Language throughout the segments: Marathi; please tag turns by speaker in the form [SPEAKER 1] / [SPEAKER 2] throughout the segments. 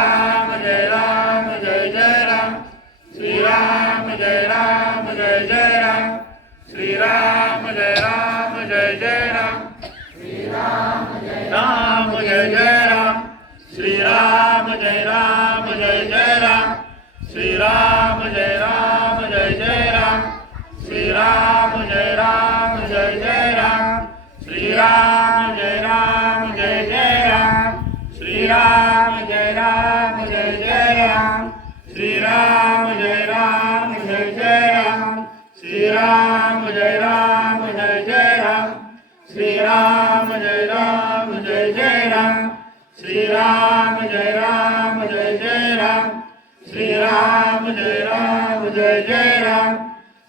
[SPEAKER 1] Ram Jai Ram Jai Jai Ram Sri Ram Jai Ram Jai Jai Ram Sri Ram Jai Ram Jai Jai Ram Sri Ram Jai Sri Ram Jai Ram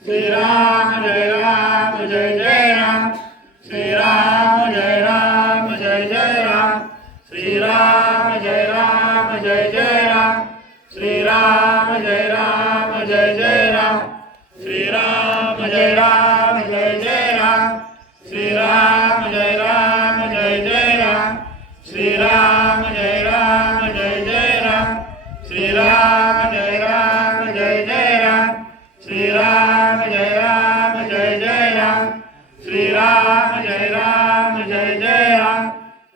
[SPEAKER 1] será.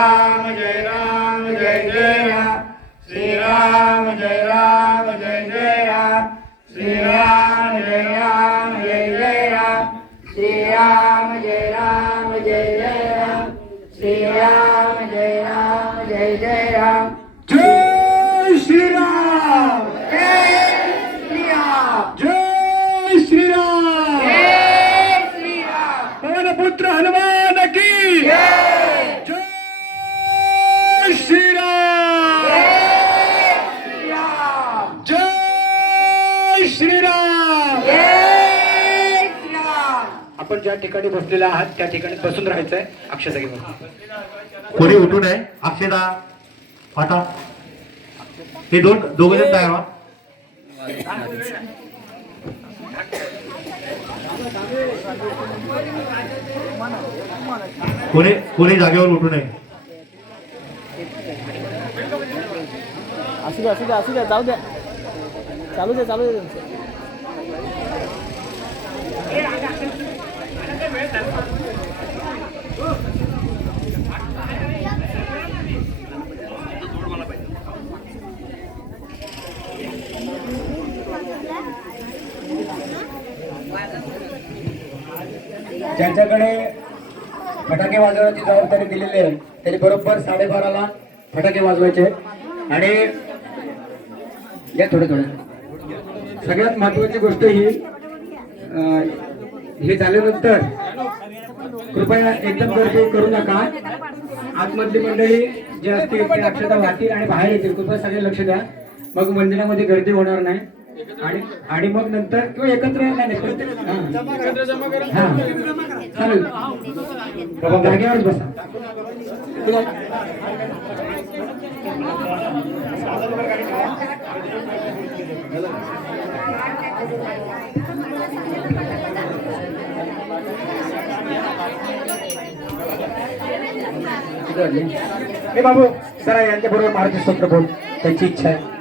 [SPEAKER 2] Shriram जय राम श्रीराम!
[SPEAKER 3] आपण ज्या ठिकाणी बसलेले आहात त्या ठिकाणी बसून राहायचंय. अक्षय जागेवर
[SPEAKER 4] कोणी उठू नये अक्षदा पाठा हे दोन दोघ जण तयार व्हा. कोणी कोणी जागेवर उठू नये
[SPEAKER 5] असू द्या असू द्या असू द्या जाऊ द्या. चालू द्या चालू द्या
[SPEAKER 3] ज्यांच्याकडे फटाके वाजवण्याची जबाबदारी दिलेली आहे त्यांनी बरोबर साडेबाराला फटाके वाजवायचे. आणि या थोडे थोडे. सगळ्यात महत्वाची गोष्ट ही हे झाल्यानंतर कृपया एकदम गर्दी करू नका. आतमधली मंडळी जे असतील ते अक्षता वाहतील आणि बाहेर येतील. कृपया सगळे लक्ष द्या. मग मंदिरामध्ये गर्दी होणार नाही. आणि आणि मग नंतर किंवा एकत्र नाही. नाही, चालेल. बाबा जागेवरच बसा. हे बाबू सरा यांच्या बरोबर महाराज स्तोत्र बोल. त्यांची इच्छा आहे.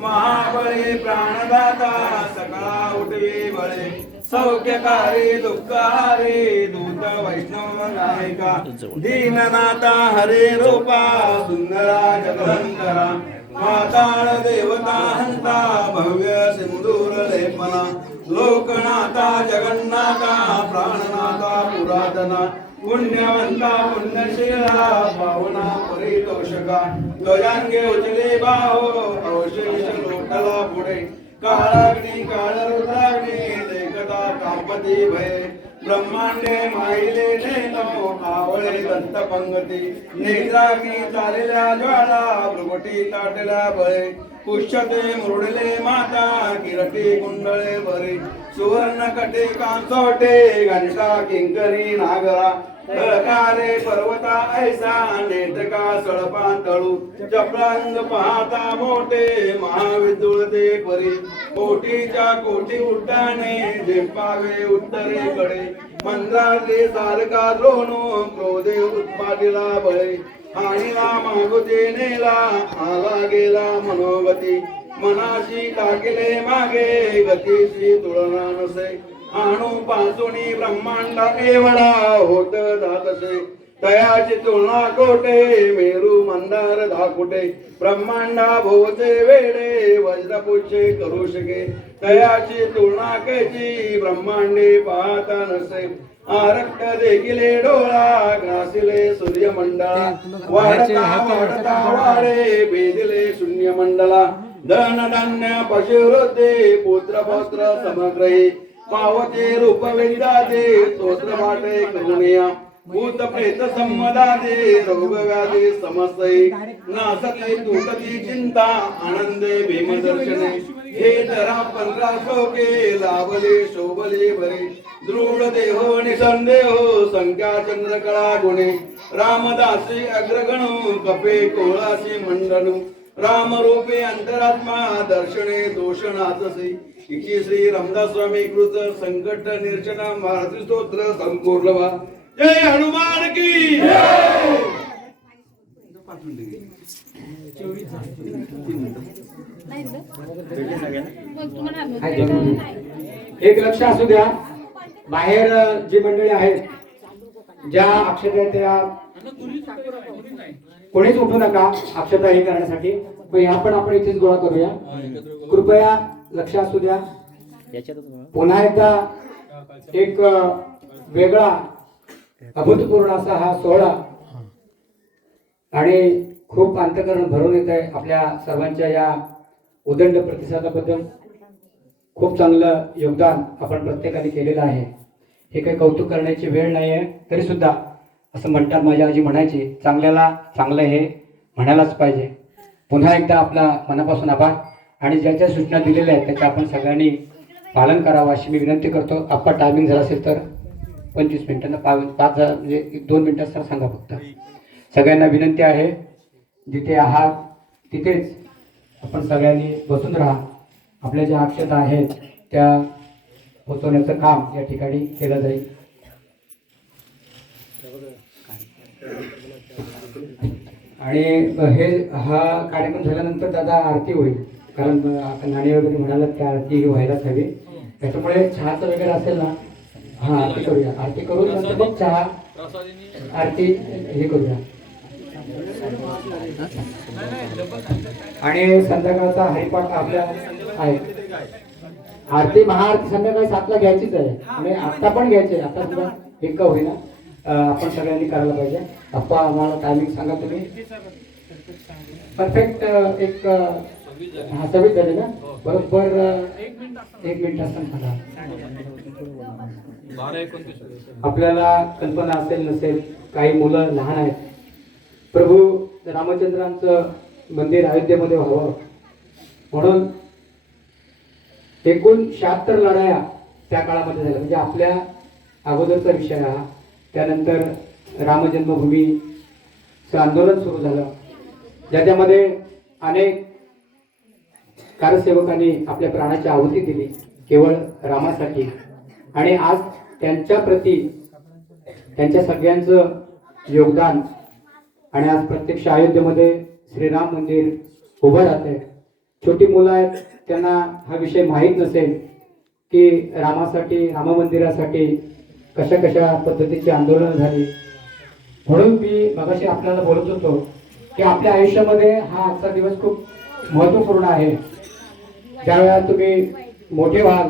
[SPEAKER 2] महाबळे प्राणदाता सकाळ उठवी बळे सौख्यकारी दुःखहारी दूत वैष्णव नायका दीननाथा हरे रूपा सुंदरा जगवंतरा माताळ देवता हंता भव्य सिंदूर लेपना लोकनाथा जगन्नाथा प्राणनाथा पुरातना पुण्यवंता पुण्यशीला पावना परितोषका ध्वजांगे उचले बाहो अवशेष लोटला पुढे. काळाग्नी काळ रुद्राग्नी देखता कांपती भय. ब्रह्मांडे माहिले नेनो आवळे दंत पंगती. नेत्राग्नी चालल्या ज्वाळा भ्रुवटी ताटल्या बळे. पुष्यते मुरडले माता किरटी कुंडळे बरे. सुवर्ण कटे कांचोटे घंटा किंकरी नागरा. तळकारे पर्वता ऐसा नेटका सळपा तळू. चपलांग पाहता मोठे महाविदुळते परी कोटीच्या कोटी उड्डाणे झेपावे उत्तरेकडे. मंद्राचे सारखा द्रोणू क्रोधे उत्पादिला बळे. आणिला मागुते नेला आला गेला मनोगती. मनाशी टाकले मागे गतीशी तुलना नसे. आणू पासुणी ब्रह्मांड एवढा होत जातसे. तयाची तुलना कोटे मेरू मंदार धाकुटे. ब्रह्मांडा भोवते वेडे वज्रपुच्छे करू शके. तयाची तुलना कैची? ब्रह्मांडे पाहता नसे. आरक्त देखिले डोळा ग्रासिले सूर्यमंडळा वाढता वाढता वाढे भेदिले शून्य मंडला धन धान्य पशुवृत्ती पुत्र पौत्र समग्रही. पावते रूप विंदाते स्तोत्र वाटे करुणिया
[SPEAKER 1] भूत प्रेत संमदादे रोग व्याधी समस्तये नासते तुटती चिंता आनंदे भीम दर्शने हे जरा पंधरा शोके लाभले शोभले भरे दृढ देहो निसंदेहो संख्या चंद्रकळा गुणे रामदासी अग्रगण कपे कोळासी मंडनु राम रूपे अंतरात्मा दर्शने दोषणातसे इति श्री रामदास स्वामी कृत संकट निर्चना भारती स्तोत्र संपूर्णवा। जय हनुमान की
[SPEAKER 3] एक लक्ष असू द्या. बाहेर जी मंडळी आहेत ज्या अक्षर त्या कोणीच उठू नका अक्षता हे करण्यासाठी. पण ह्या पण आपण इथेच गोळा करूया. कृपया लक्ष असू द्या. पुन्हा एकदा एक वेगळा अभूतपूर्ण असा हा सोहळा आणि खूप अंतकरण भरून येत आहे आपल्या सर्वांच्या या उदंड प्रतिसादाबद्दल. खूप चांगलं योगदान आपण प्रत्येकाने केलेलं आहे. हे काही कौतुक करण्याची वेळ नाही आहे तरी सुद्धा असं म्हणतात माझी आजी म्हणायची चांगल्याला चांगलं हे म्हणायलाच पाहिजे. पुन्हा एकदा आपला मनापासून आभार. आणि ज्या ज्या सूचना दिलेल्या आहेत त्याच्या आपण सगळ्यांनी पालन करावं अशी मी विनंती करतो. आपला टायमिंग झाला असेल तर पंचवीस मिनिटांना पाव पाच हजार म्हणजे दोन मिनिटात तर सांगा फक्त. सगळ्यांना विनंती आहे जिथे आहात तिथेच आपण सगळ्यांनी बसून राहा. आपल्या ज्या अक्षता आहेत त्या पोचवण्याचं काम या ठिकाणी केलं जाईल. आणि हे हा कार्यक्रम झाल्यानंतर दादा आरती होईल. कारण आता नाणी वगैरे म्हणालात की आरती ही व्हायलाच हवी. त्याच्यामुळे चहाचं वगैरे असेल ना? हा आरती करूया. आरती करू नंतर मग चहा आरती हे करूया. आणि संध्याकाळचा हरिपाठ आपल्या आहे. आरती महाआरती संध्याकाळी सातला घ्यायचीच आहे. म्हणजे आणि आता पण घ्यायची आहे. आता सुद्धा एक का होईना. आपण सगळ्यांनी करायला पाहिजे. आप्पा आम्हाला टायमिंग सांगा तुम्ही. परफेक्ट एक हा सव्वीस झाले ना? बरोबर एक मिनिट असताना आपल्याला कल्पना असेल नसेल काही मुलं लहान आहेत. प्रभू रामचंद्रांचं मंदिर अयोध्येमध्ये व्हावं. म्हणून एकूण शहात्तर लढाया त्या काळामध्ये झाल्या. म्हणजे आपल्या अगोदरचा विषय हा. त्यानंतर रामजन्मभूमीचं आंदोलन सुरू झालं. ज्याच्यामध्ये अनेक कारसेवकांनी आपल्या प्राणाची आहुती दिली केवळ रामासाठी. आणि आज त्यांच्या प्रती त्यांच्या सगळ्यांचं योगदान आणि आज प्रत्यक्ष अयोध्येमध्ये श्रीराम मंदिर उभं राहते छोटी मुलं आहेत त्यांना हा विषय माहीत नसेल की रामासाठी राम मंदिरासाठी कशा कशा पद्धतीची आंदोलन झाली म्हणून मी मगाशी आपल्याला बोलत होतो की आपल्या आयुष्यामध्ये हा आजचा दिवस खूप महत्त्वपूर्ण आहे. ज्या वेळेला तुम्ही मोठे व्हाल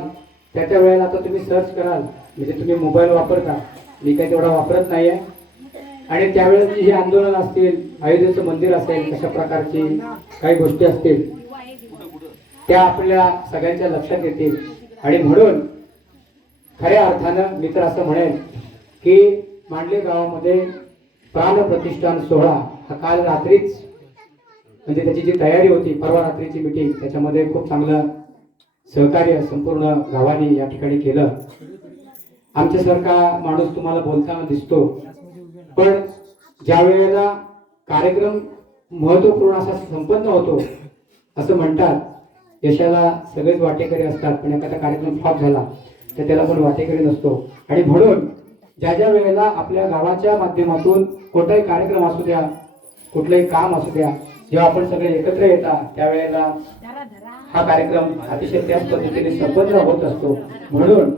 [SPEAKER 3] त्याच्या वेळेला आता तुम्ही सर्च कराल. म्हणजे तुम्ही मोबाईल वापरता. मी काही तेवढा वापरत नाही आहे आणि त्यावेळेस जी आंदोलन असतील अयोध्येचं मंदिर असेल कशा प्रकारची काही गोष्टी असतील त्या आपल्या सगळ्यांच्या लक्षात येतील. आणि म्हणून खऱ्या अर्थानं मी तर असं म्हणेन की मांडले गावामध्ये प्राणप्रतिष्ठान सोहळा हा काल रात्रीच म्हणजे त्याची जी तयारी होती परवा रात्रीची मिटिंग त्याच्यामध्ये खूप चांगलं सहकार्य संपूर्ण गावाने या ठिकाणी केलं. आमच्यासारखा माणूस तुम्हाला बोलताना दिसतो पण ज्या वेळेला कार्यक्रम महत्त्वपूर्ण असा संपन्न होतो असं म्हणतात यशाला सगळेच वाटेकरी असतात पण एखादा कार्यक्रम फ्लॉप झाला तर त्याला पण वाटेकरी नसतो. आणि म्हणून ज्या ज्या वेळेला आपल्या गावाच्या माध्यमातून कोणताही कार्यक्रम असू द्या कुठलंही काम असू द्या जेव्हा आपण सगळे एकत्र येतात त्यावेळेला हा कार्यक्रम अतिशय त्याच पद्धतीने संपन्न होत असतो. म्हणून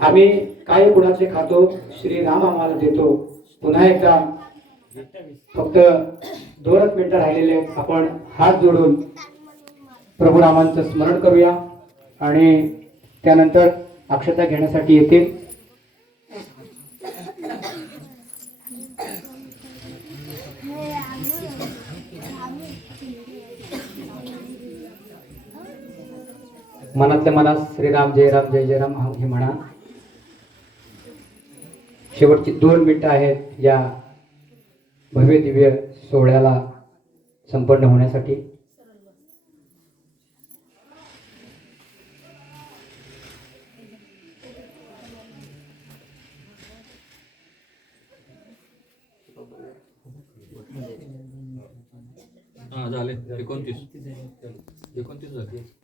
[SPEAKER 3] आम्ही काय गुणाचे खातो श्री राम आम्हाला देतो. पुन्हा एकदा फक्त दोनच मिनिटं राहिलेले आपण हात जोडून प्रभू रामांचं स्मरण करूया आणि त्यानंतर अक्षता घेण्यासाठी येतील. मनातल्या मनात श्रीराम जय राम जय जय राम हे म्हणा. शेवटची दोन मिनिटं आहेत या भव्य दिव्य सोहळ्याला संपन्न होण्यासाठी.
[SPEAKER 6] झाले. एकोणतीस. एकोणतीस झाले.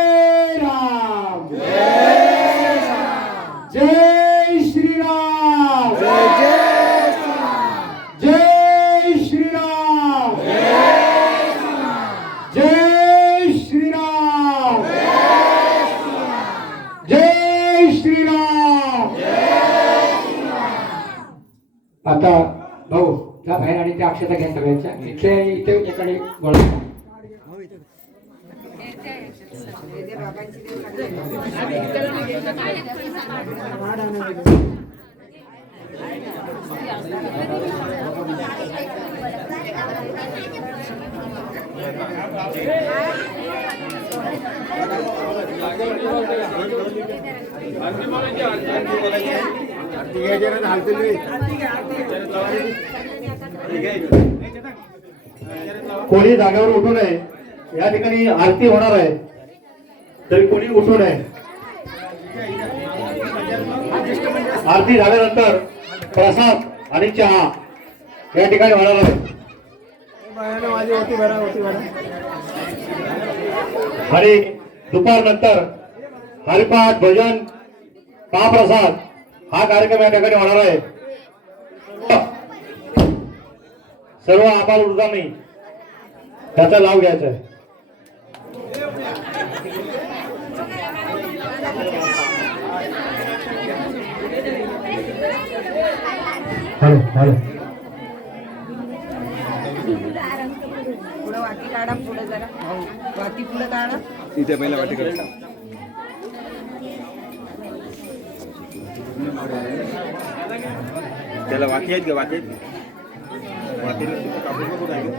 [SPEAKER 3] आता भाऊ त्या बाहेर आणि त्या अक्षता घ्या सगळ्यांच्या. इथे इथे एकाने वळा
[SPEAKER 4] कोणी जागेवर उठू नये. या ठिकाणी आरती होणार आहे. तरी कोणी उठू नये. आरती झाल्यानंतर प्रसाद आणि चहा या ठिकाणी होणार आहे. आणि दुपार नंतर हरिपाठ भजन महाप्रसाद हा कार्यक्रम या ठिकाणी होणार आहे. सर्व आपाल नाही त्याचा लाभ घ्यायचा आहे. Hello hello.
[SPEAKER 7] पुढं वाटी काढा पुढे जरा. वाटी पुढे काढा.
[SPEAKER 1] इथे पहिला वाटी कर त्याला वाटी आहेत का वाटी वाटीला कापूस नको टाकू.